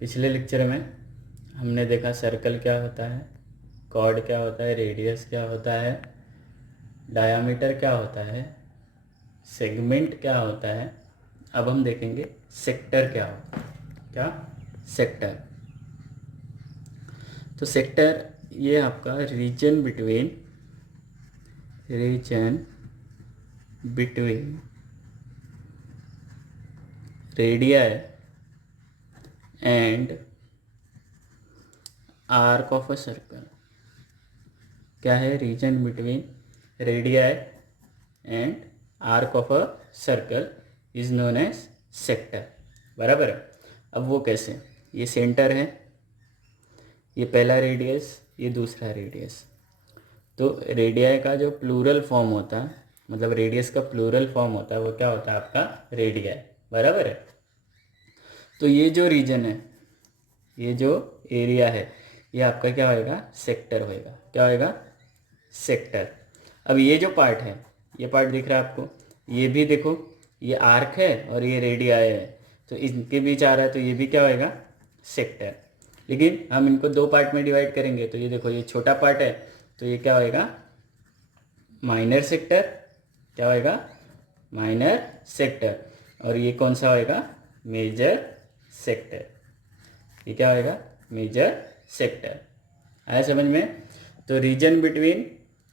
पिछले लेक्चर में हमने देखा सर्कल क्या होता है, कॉर्ड क्या होता है, रेडियस क्या होता है, डायामीटर क्या होता है, सेगमेंट क्या होता है। अब हम देखेंगे सेक्टर क्या होता है। क्या सेक्टर? तो सेक्टर ये आपका region between radii and arc of a circle. क्या है? Region between radii and arc of a circle is known as sector. बराबर है। अब वो कैसे? ये सेंटर है, ये पहला रेडियस, ये दूसरा रेडियस। तो रेडियाई का जो प्लूरल फॉर्म होता है, मतलब रेडियस का प्लूरल फॉर्म होता है, वो क्या होता है? आपका रेडियाई। बराबर है। तो ये जो रीजन है, ये जो एरिया है, ये आपका क्या होएगा? सेक्टर होएगा। क्या होएगा? सेक्टर। अब ये जो पार्ट है, ये पार्ट दिख रहा है आपको, ये भी देखो, ये आर्क है और ये रेडियाई है, तो इनके बीच आ रहा है, तो ये भी क्या होएगा? सेक्टर। लेकिन हम इनको दो पार्ट में डिवाइड करेंगे, तो ये देखो, ये छोटा पार्ट है, तो ये क्या होएगा? Minor sector. क्या होएगा? Minor sector. और ये कौन सा होएगा? Major sector. ये क्या होएगा? Major sector. आया समझ में? तो region between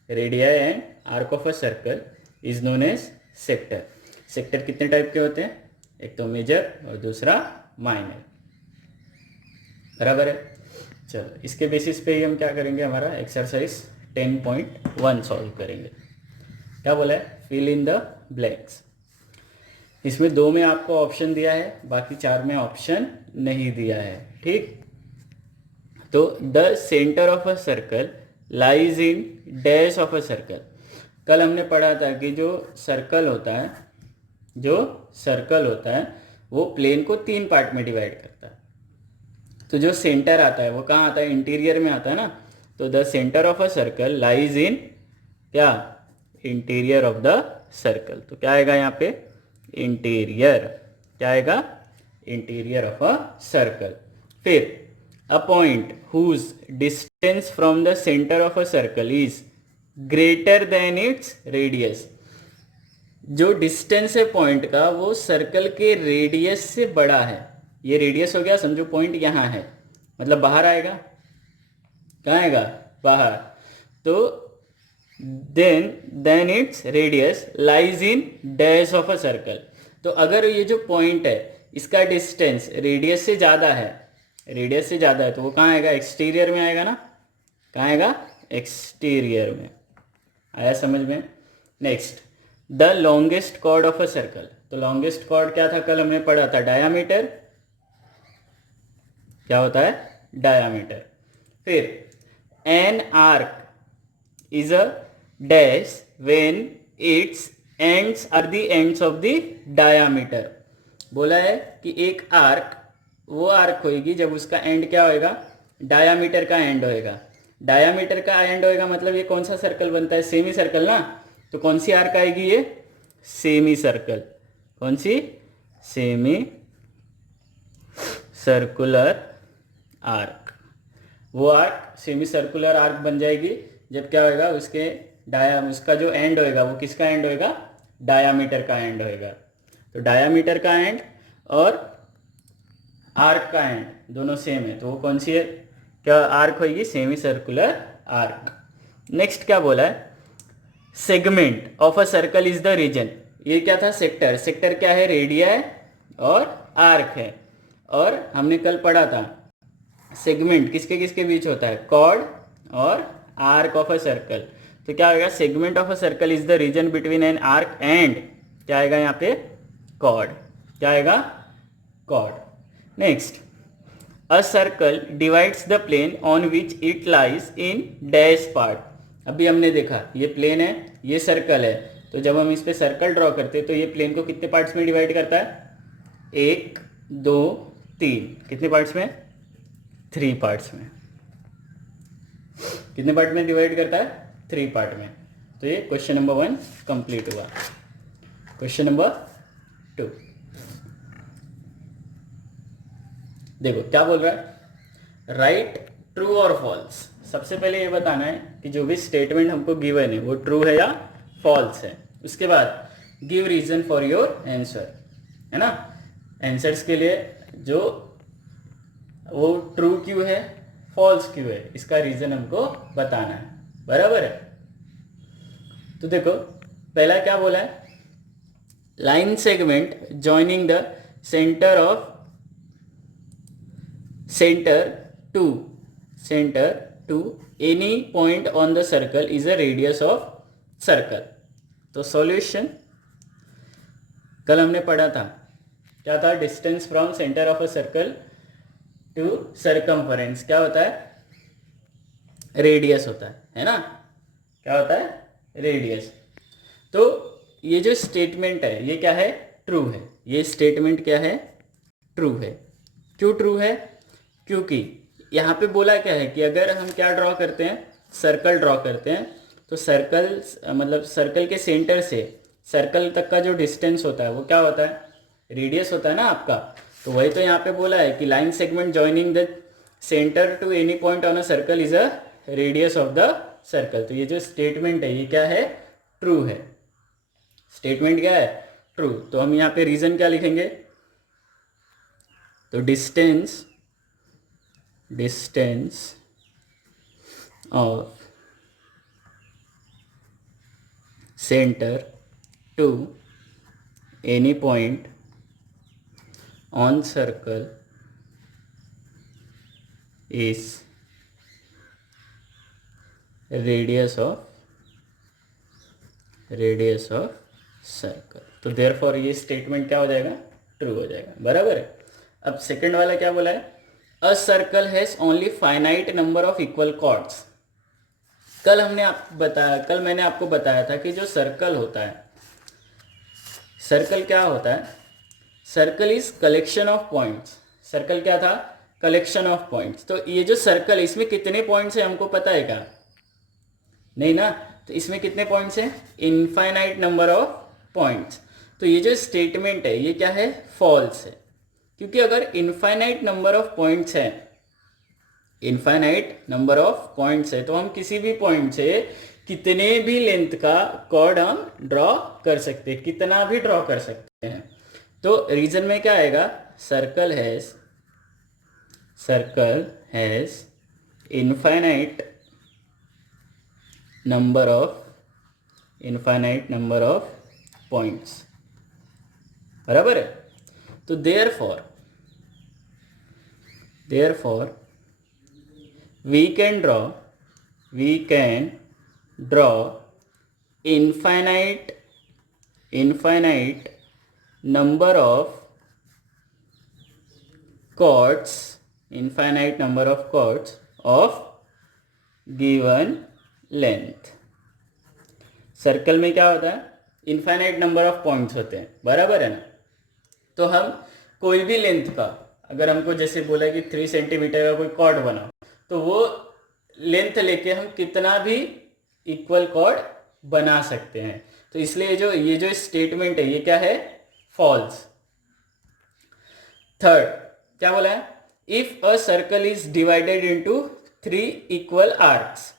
radii and arc of a circle is known as sector. Sector कितने टाइप के होते हैं? एक तो मेजर और दूसरा माइनर। बराबर है। चलो, इसके बेसिस पे ही हम क्या करेंगे? हमारा एक्सरसाइज 10.1 सॉल्व करेंगे। क्या बोला है? Fill in the blanks. इसमें दो में आपको ऑप्शन दिया है, बाकी चार में ऑप्शन नहीं दिया है। ठीक। तो the centre of a circle lies in dash of a circle. कल हमने पढ़ा था कि जो सर्कल होता है वो प्लेन को तीन पार्ट में डिवाइड करता है। तो जो सेंटर आता है वो कहाँ आता है? इंटीरियर में आता है ना। तो the centre of a circle lies in क्या? Interior of the circle. तो क्या आएगा यहाँ पे? इंटीरियर। क्या आएगा? Interior of a circle. फिर a point whose distance from the centre of a circle is greater than its radius. जो डिस्टेंस है पॉइंट का, वो सर्कल के रेडियस से बड़ा है। ये रेडियस हो गया, समझो पॉइंट यहाँ है, मतलब बाहर आएगा। कहाँ आएगा? बाहर। तो then its radius lies in dash of a circle. तो अगर ये जो पॉइंट है, इसका डिस्टेंस रेडियस से ज़्यादा है, तो वो कहाँ आएगा? एक्सटीरियर में आएगा ना। कहाँ आएगा? एक्सटीरियर में। आया समझ में? Next, the longest chord of a circle. तो लॉन्गेस्ट कॉर्ड क्या था? कल हमने पढ़ा था डायामीटर। क्या होता है? डायामीटर। फिर an arc is a dash when its ends are the ends of the diameter. बोला है कि एक आर्क वो आर्क होएगी जब उसका एंड क्या होएगा? डायामीटर का एंड होएगा। डायामीटर का एंड होएगा मतलब ये कौन सा सर्कल बनता है? सेमी सर्कल ना। तो कौन सी आर्क आएगी? ये सेमी सर्कल। कौन सी? Semi circular arc. वो आर्क सेमी सर्कुलर आर्क बन जाएगी जब क्या होएगा? उसका जो एंड होएगा वो किसका एंड होएगा? डायामीटर का एंड होएगा। तो डायामीटर का एंड और आर्क का एंड दोनों सेम है, तो वो कौन सी है? क्या आर्क होगी? Semi circular arc. नेक्स्ट क्या बोला है? Segment of a circle is the region. ये क्या था? सेक्टर। सेक्टर क्या है? रेडियाई और आर्क है। और हमने कल पढ़ा था सेगमेंट किसके किसके बीच होता है? कॉर्ड और आर्क ऑफ अ सर्कल। तो क्या होगा? Segment of a circle is the region between an arc and क्या आएगा यहाँ पे? कॉर्ड। क्या आएगा? Chord. Next, a circle divides the plane on which it lies in dash part. अभी हमने देखा ये प्लेन है, ये सर्कल है, तो जब हम इस पे सर्कल ड्रॉ करते हैं तो ये प्लेन को कितने पार्ट्स में डिवाइड करता है? एक, दो, तीन। कितने पार्ट्स में? थ्री पार्ट्स में। कितने पार्ट में डिवाइड करता है? थ्री पार्ट में। तो ये क्वेश्चन नंबर 1 कंप्लीट हुआ। क्वेश्चन नंबर 2, देखो क्या बोल रहा है, राइट ट्रू और फॉल्स। सबसे पहले ये बताना है कि जो भी स्टेटमेंट हमको गिवन है वो ट्रू है या फॉल्स है। उसके बाद give reason for your answer, है ना। आंसर्स के लिए जो वो ट्रू क्यों है, फॉल्स क्यों है, इसका रीजन हमको बताना है, बराबर है। तो देखो पहला क्या बोला है, line segment joining the centre of centre to any point on the circle is a radius of circle. तो सॉल्यूशन कल हमने पढ़ा था, क्या था, distance from centre of a circle to circumference क्या होता है, रेडियस होता है ना, क्या होता है, रेडियस। तो ये जो स्टेटमेंट है ये क्या है, ट्रू है। ये स्टेटमेंट क्या है, ट्रू है। क्यों ट्रू है, क्योंकि यहाँ पे बोला क्या है कि अगर हम क्या ड्रॉ करते हैं, सर्कल ड्रॉ करते हैं, तो सर्कल मतलब सर्कल के सेंटर से सर्कल तक का जो डिस्टेंस होता है वो क्या होता है, रेडियस होता है ना आपका। तो वही तो यहाँ पे बोला है कि line segment joining the centre to any point on a circle is a radius of the circle. तो ये जो स्टेटमेंट है ये क्या है, ट्रू है। स्टेटमेंट क्या है, ट्रू। तो हम यहाँ पे रीजन क्या लिखेंगे, तो distance of centre to any point on circle is radius of circle. तो देयरफॉर ये स्टेटमेंट क्या हो जाएगा, ट्रू हो जाएगा, बराबर है। अब सेकंड वाला क्या बोला है, a circle has only finite number of equal chords. कल मैंने आपको बताया था कि जो सर्कल होता है, सर्कल क्या होता है, circle is collection of points. Circle क्या था, कलेक्शन ऑफ पॉइंट्स। तो ये जो सर्कल है इसमें कितने पॉइंट्स है हमको पता है क्या, नहीं ना। तो इसमें कितने पॉइंट्स हैं, इनफाइनाइट नंबर ऑफ पॉइंट्स। तो ये जो स्टेटमेंट है ये क्या है, फॉल्स है। क्योंकि अगर इनफाइनाइट नंबर ऑफ पॉइंट्स है, इनफाइनाइट नंबर ऑफ पॉइंट्स है, तो हम किसी भी पॉइंट से कितने भी लेंथ का कॉर्ड हम ड्रॉ कर सकते हैं, कितना भी ड्रॉ कर सकते हैं। तो रीजन में क्या आएगा, circle has infinite number of points, बराबर है। तो therefore we can draw infinite number of chords of given length। Circle में क्या होता है, इनफाइनाइट नंबर ऑफ पॉइंट्स होते हैं, बराबर है ना। तो हम कोई भी लेंथ का, अगर हमको जैसे बोला कि 3 सेंटीमीटर का कोई कॉर्ड बना, तो वो लेंथ लेके हम कितना भी इक्वल कॉर्ड बना सकते हैं। तो इसलिए ये जो स्टेटमेंट है ये क्या है, फॉल्स। थर्ड क्या बोला है, if a circle is divided into 3 equal arcs.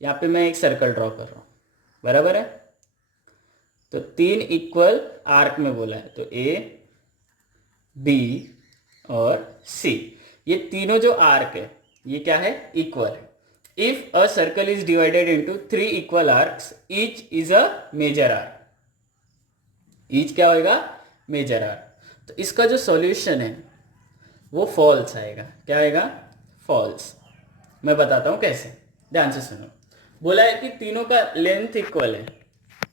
यहाँ पे मैं एक सर्कल ड्रॉ कर रहा हूँ, बराबर है। तो 3 इक्वल आर्क में बोला है, तो ए, बी और सी, ये तीनों जो आर्क है ये क्या है, इक्वल है। If a circle is divided into 3 equal arcs, each is a major arc. Each क्या होगा, मेजर आर्क। तो इसका जो सॉल्यूशन है वो फॉल्स आएगा। क्या आएगा, फॉल्स। मैं बताता हूं कैसे, ध्यान से सुनो। बोला है कि तीनों का लेंथ इक्वल है,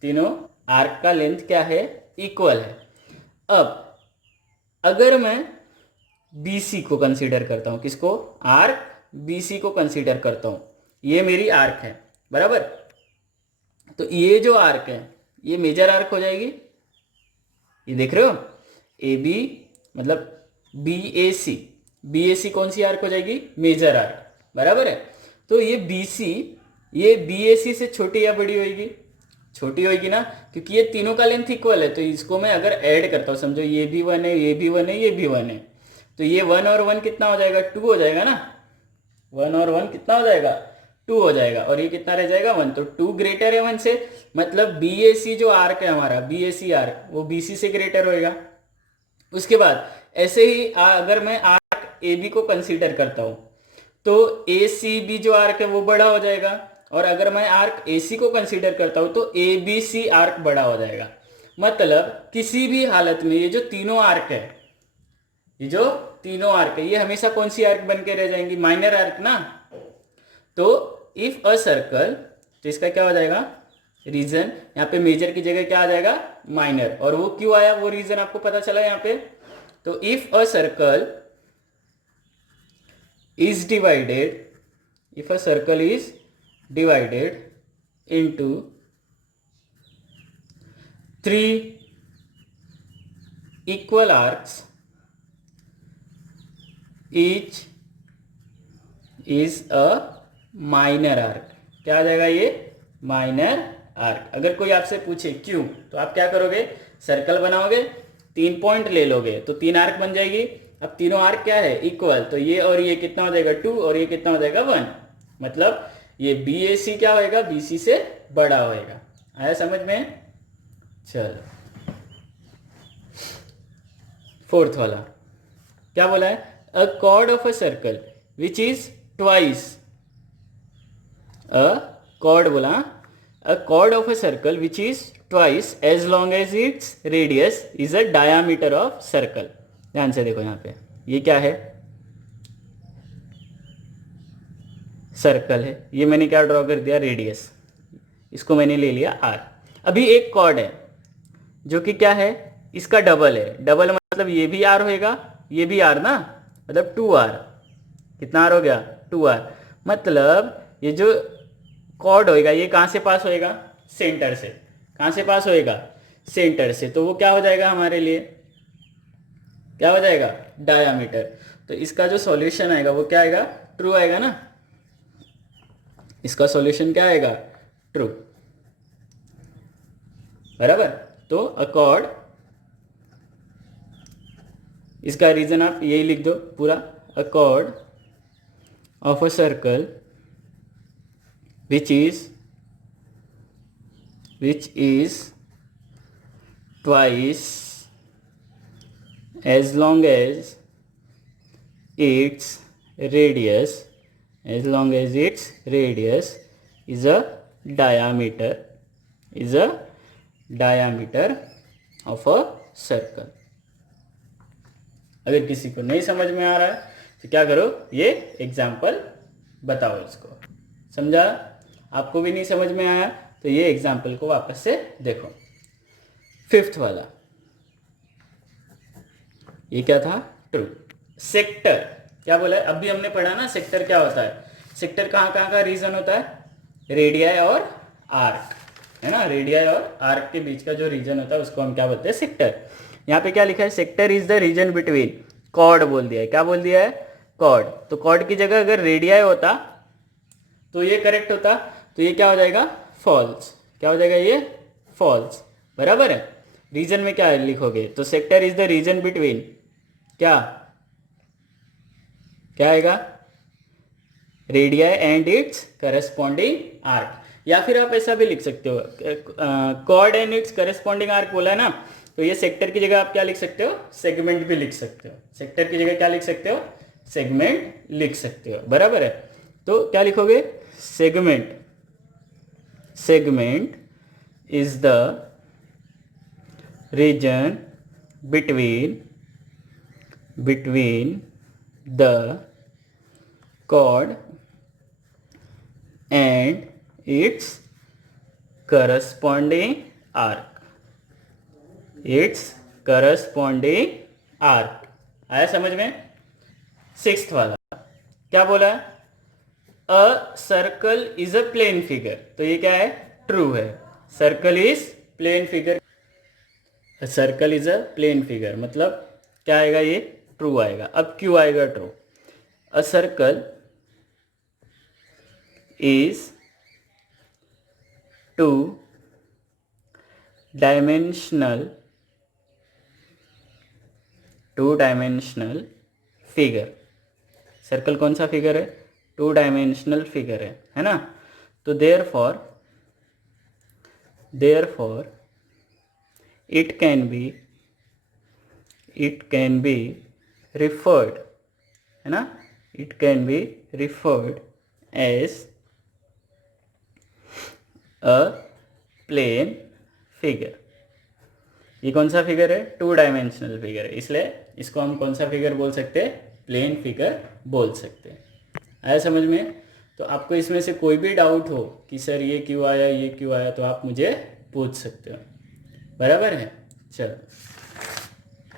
तीनों आर्क का लेंथ क्या है, इक्वल है। अब अगर मैं BC को कंसीडर करता हूं, किसको, आर्क BC को कंसीडर करता हूं, ये मेरी आर्क है, बराबर। तो ये जो आर्क है ये मेजर आर्क हो जाएगी, ये देख रहे हो, AB मतलब BAC कौन सी आर्क हो जाएगी, मेजर आर्क, बराबर है। तो ये BC ये BAC से छोटी या बड़ी होगी, छोटी होगी ना, क्योंकि ये तीनों का लेंथ इक्वल है। तो इसको मैं अगर ऐड करता हूँ, समझो ये भी 1 है, ये भी 1 है, ये भी 1 है, तो ये 1 और 1 कितना हो जाएगा, 2 हो जाएगा ना, 1 और 1 कितना हो जाएगा, 2 हो जाएगा, और ये कितना रह जाएगा 1, तो 2 ग्रेटर है 1 से, मतलब बी ए सी जो आर्क है हमारा, बी ए सी आर्क वो बी सी से ग्रेटर होएगा। उसके बाद ऐसे ही अगर मैं आर्क ए बी को कंसीडर करता हूं तो ए सी बी जो आर्क है वो बड़ा हो जाएगा, और अगर मैं आर्क ए सी को कंसीडर करता हूं तो ए बी सी आर्क बड़ा हो जाएगा। मतलब किसी भी हालत में ये जो तीनों आर्क है, ये जो तीनों आर्क है ये हमेशा कौन सी आर्क बन के रह जाएंगी, माइनर आर्क ना। तो इफ अ सर्कल, तो इसका क्या हो जाएगा रीजन, यहाँ पे मेजर की जगह क्या आ जाएगा माइनर, और वो क्यों आया वो रीजन आपको पता चला यहाँ पे। तो if a circle is divided, if a circle is divided into 3 equal arcs, each is a minor arc, क्या आ जाएगा ये माइनर आर्क। अगर कोई आपसे पूछे क्यों, तो आप क्या करोगे, सर्कल बनाओगे, 3 पॉइंट ले लोगे तो 3 आर्क बन जाएगी। अब तीनों आर्क क्या है इक्वल, तो ये और ये कितना हो जाएगा 2 और ये कितना हो जाएगा 1, मतलब ये बी ए सी क्या होएगा बी सी से बड़ा होएगा। आया समझ में। चलो फोर्थ वाला क्या बोला है, a chord of a circle which is twice, a chord बोला, a chord of a circle which is twice as long as its radius is a diameter of circle. ध्यान से देखो यहाँ पे ये क्या है, सर्कल है, ये मैंने क्या ड्रॉ कर दिया रेडियस, इसको मैंने ले लिया आर। अभी एक कॉर्ड है जो कि क्या है इसका डबल है, डबल मतलब ये भी आर होएगा ये भी आर ना, मतलब 2r, कितना आर हो गया 2r, मतलब ये जो कॉर्ड होएगा ये कहाँ से पास होएगा सेंटर से, कहाँ से पास होएगा सेंटर से, तो वो क्या हो जाएगा हमारे लिए, क्या हो जाएगा डायामीटर। तो इसका जो सॉल्यूशन आएगा वो क्या आएगा ट्रू आएगा ना, इसका सॉल्यूशन क्या आएगा ट्रू, बराबर। तो अकॉर्ड, इसका रीजन आप यही लिख दो पूरा, accord of a circle which is twice as long as its radius, as long as its radius is a diameter, is a diameter of a circle। अगर किसी को नहीं समझ में आ रहा है तो क्या करो, ये एग्जाम्पल बताओ इसको, समझा। आपको भी नहीं समझ में आया तो ये एग्जाम्पल को वापस से देखो। फिफ्थ वाला ये क्या था ट्रू। सेक्टर क्या बोला है, अभी हमने पढ़ा ना सेक्टर क्या होता है, सेक्टर कहाँ कहाँ का रीजन होता है, रेडियाई और आर्क, है ना, रेडियाई और आर्क के बीच का जो रीजन होता है उसको हम क्या बोलते हैं सेक्टर। यहाँ पे क्या लिखा है, sector is the region between, chord बोल दिया है, क्या बोल दिया है कॉर्ड, तो कॉर्ड की जगह अगर रेडियाई होता तो ये करेक्ट होता, तो ये क्या हो जाएगा फॉल्स, क्या हो जाएगा ये फॉल्स, बराबर है। रीजन में क्या लिखोगे, तो sector is the region between क्या, क्या आएगा radii and its corresponding arc, या फिर आप ऐसा भी लिख सकते हो chord and its corresponding arc बोला है ना, तो ये सेक्टर की जगह आप क्या लिख सकते हो सेगमेंट भी लिख सकते हो, सेक्टर की जगह क्या लिख सकते हो सेगमेंट लिख सकते हो, बराबर है। तो क्या लिखोगे segment, segment is the region between the chord and its corresponding arc, its corresponding arc। आया समझ में। सिक्स्थ वाला क्या बोला, a circle is a plane figure, तो ये क्या है ट्रू है, circle is plane figure, circle is a plane figure मतलब क्या आएगा ये ट्रू आएगा। अब क्यों आएगा true, a circle is two dimensional figure. Circle कौन सा फिगर है? 2 डायमेंशनल फिगर है ना। तो therefore it can be referred, है ना, it can be referred as a plane figure. ये कौन सा फिगर है? 2 डायमेंशनल फिगर है, इसलिए इसको हम कौन सा फिगर बोल सकते हैं? प्लेन फिगर बोल सकते हैं। आया समझ में? तो आपको इसमें से कोई भी डाउट हो कि सर ये क्यों आया, ये क्यों आया, तो आप मुझे पूछ सकते हो। बराबर है? चलो,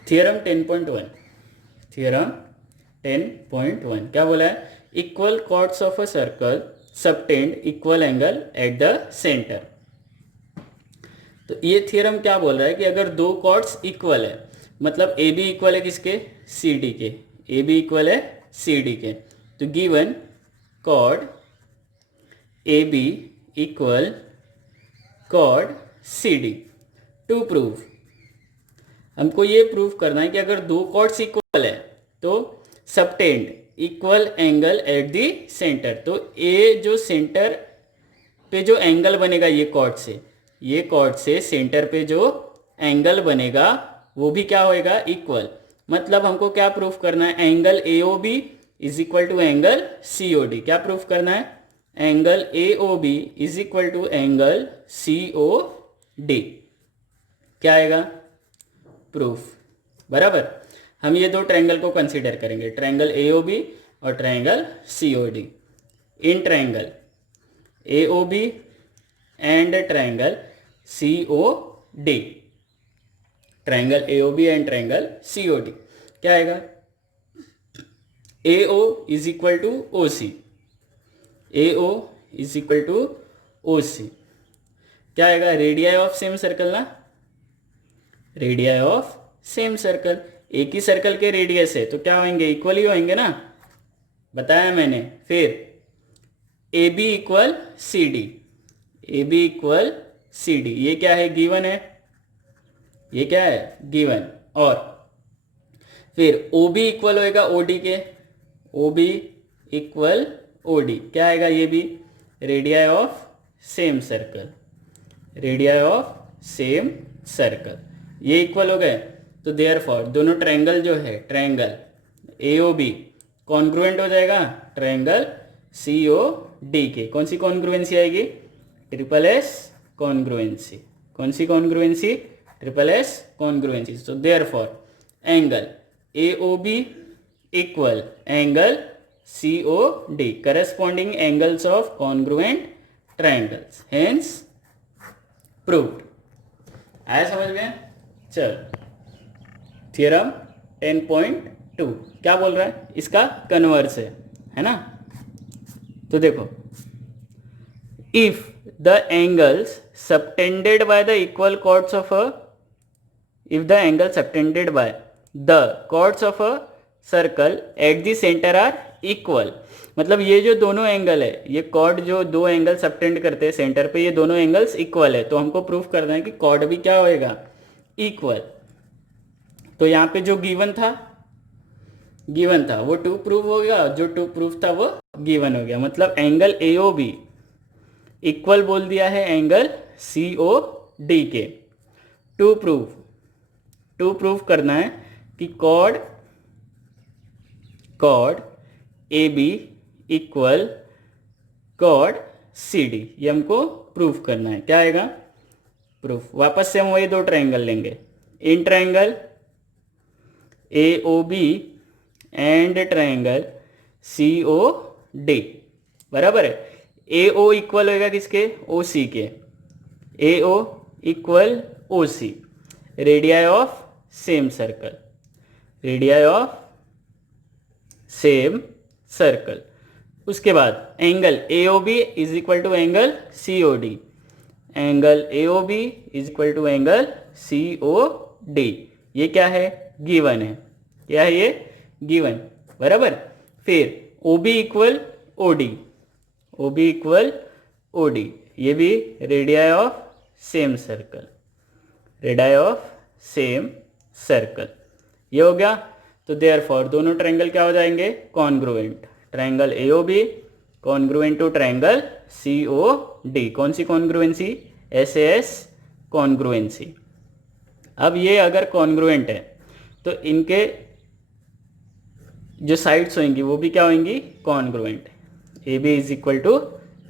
थियरम 10.1, थियरम 10.1 क्या बोला है? Equal chords of a circle subtend equal angle at the centre. तो ये थियरम क्या बोल रहा है कि अगर दो कॉर्ड्स इक्वल है, मतलब ए बी इक्वल है किसके? सी डी के। ए बी इक्वल है सी डी के, तो given chord A B equal chord C D. To prove, हमको ये प्रूव करना है कि अगर दो कॉर्ड्स इक्वल है तो subtend equal angle at the centre. तो ए जो सेंटर पे जो एंगल बनेगा ये कॉर्ड से सेंटर पे जो एंगल बनेगा वो भी क्या होएगा? इक्वल। मतलब हमको क्या प्रूफ करना है? Angle A O B is equal to angle C O D. क्या प्रूफ करना है? Angle A O B is equal to angle C O D. क्या आएगा? प्रूफ। बराबर। हम ये दो ट्रायंगल को कंसीडर करेंगे, ट्रायंगल ए ओ बी और triangle C O D. In triangle A O B and triangle C O D, triangle A O B and triangle C O D क्या आएगा? A O is equal to O C, A O is equal to O C. क्या आएगा? Radii of same circle ना, radii of same circle. एक ही circle के radius है तो क्या होंगे? इक्वल ही होंगे ना, बताया मैंने। फिर A B equal C D, A B equal C D, ये क्या है? गिवन है, ये क्या है? गिवन। और फिर ओ बी इक्वल होएगा ओ डी के, O B equal O D. क्या आएगा? ये भी radii of same circle, radii of same circle, ये इक्वल हो गए। तो देयरफॉर दोनों ट्रायंगल जो है, triangle A O B congruent हो जाएगा ट्रायंगल सी ओ डी के। कौन सी कॉन्ग्रुएंसी आएगी? Triple S congruency. कौन सी कॉन्ग्रुएंसी? Triple S congruency. तो therefore angle A O B equal angle C O D, corresponding angles of congruent triangles, hence proved. आया समझ में? चल, थियरम 10.2 क्या बोल रहा है? इसका कन्वर्स है ना। तो देखो, if the angles subtended by the equal chords of a, if the angle subtended by the chords of a circle at the centre are equal, मतलब ये जो दोनों एंगल है, ये कॉर्ड जो दो एंगल सबटेंड करते हैं सेंटर पे, ये दोनों एंगल्स इक्वल है। तो हमको प्रूफ करना है कि कॉर्ड भी क्या होएगा? इक्वल। तो यहाँ पे जो गिवन था वो टू प्रूफ हो गया, जो टू प्रूफ था वो गिवन हो गया। मतलब angle A O B equal बोल दिया है एंगल सी ओ डी के। टू प्रूफ करना है कि chord A B equal chord C D, ये हमको प्रूफ करना है। क्या आएगा? प्रूफ। वापस से हम वही दो ट्रायंगल लेंगे, in triangle A O B and triangle C O D. बराबर है। ए ओ इक्वल होएगा किसके? ओ सी के। A O equal O C, radii of same circle, radii of same circle. उसके बाद angle A O B is equal to angle C O D, angle A O B is equal to angle C O D. ये क्या है? Given है। क्या है ये? Given. बराबर। फिर O B equal O D, O B equal O D, ये भी radii of same circle, radii of same circle. ये हो गया। तो देयरफॉर दोनों ट्रायंगल क्या हो जाएंगे, congruent. Triangle AOB congruent to triangle COD। कौन सी कॉन्ग्रुएंसी, SAS कॉन्ग्रुएंसी। अब ये अगर कॉन्ग्रुएंट है तो इनके जो साइड्स होंगी वो भी क्या होंगी, congruent. AB is equal to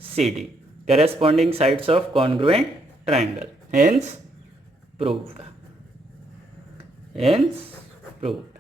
CD, corresponding sides of congruent triangle, hence proved, hence proved.